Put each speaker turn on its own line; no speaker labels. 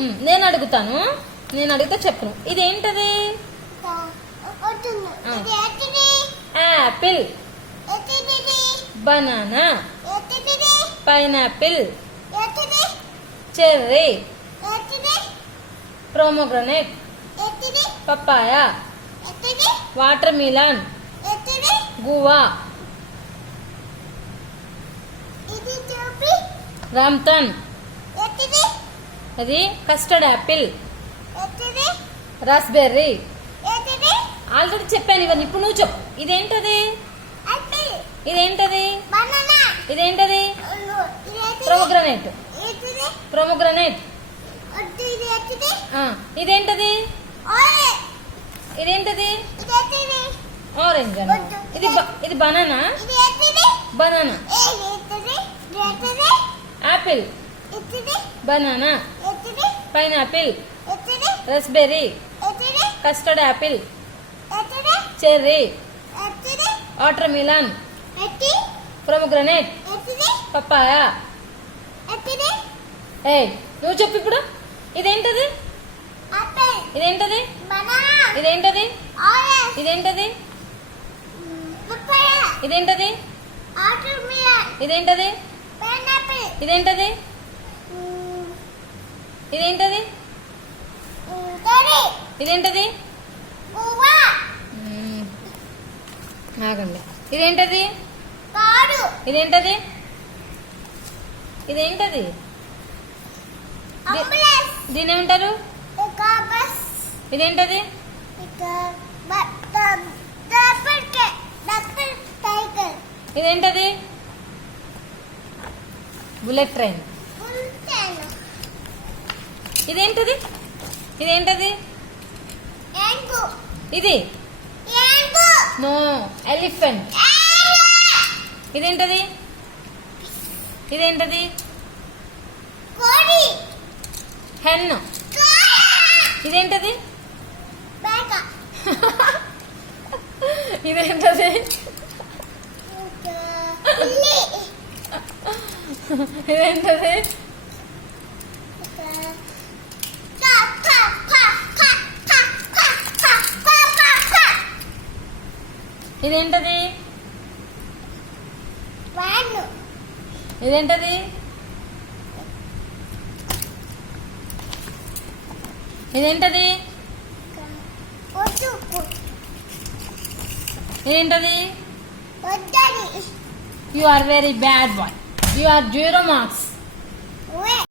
నేను అడుగుతాను. నేను అడిగితే చెప్పను. ఇదేంటది? Apple. Banana. Pineapple. Cherry. Pomegranate. Papaya. Watermelon guava రామ్తన్. అది కస్టర్డ్ యాపిల్. రాస్బెర్రీ. ఆల్రెడీ చెప్పాను ఇవన్నీ. ఇప్పుడు నువ్వు చెప్పు. ఇదేంటది? ఇదేంటది? ఇదేంటది?
ప్రోగ్రనేట్
ప్రోమోగ్రనేట్. ఇదేంటది? ఇదేంటది? ఆరెంజ్ అన్న. ఇది ఇది banana? Banana. Apple. Banana. Pineapple. Raspberry. Custard
apple
cherry. Watermelon pomegranate papaya. ఏ నువ్వు చెప్పు ఇప్పుడు. ఇదేంటది? ఇదేంటది? ఇదేంటది? ఇదేంటది? ఇదేంటది? ఇదేంటది? ఇదేంటది? ఇదేంటది? ఇదేంటది? ఆగండి. ఇదేంటది? ఇదేంటది? ఇదేంటది? దీని ఏమంటారు? ఇదేంటది? ఇదేంటది? Bullet train. ఇదేంటది? ఇదేంటది? ఇది? No elephant. ఇదేంటది? ఇదేంటది? హెన్. ఇదేంటది? ఇదేంటది? ఇదేంటది? ఇదేంటది. ఇదేంటది? ఇదేంటది. ఇదేంటది. You are very bad boy you are zero marks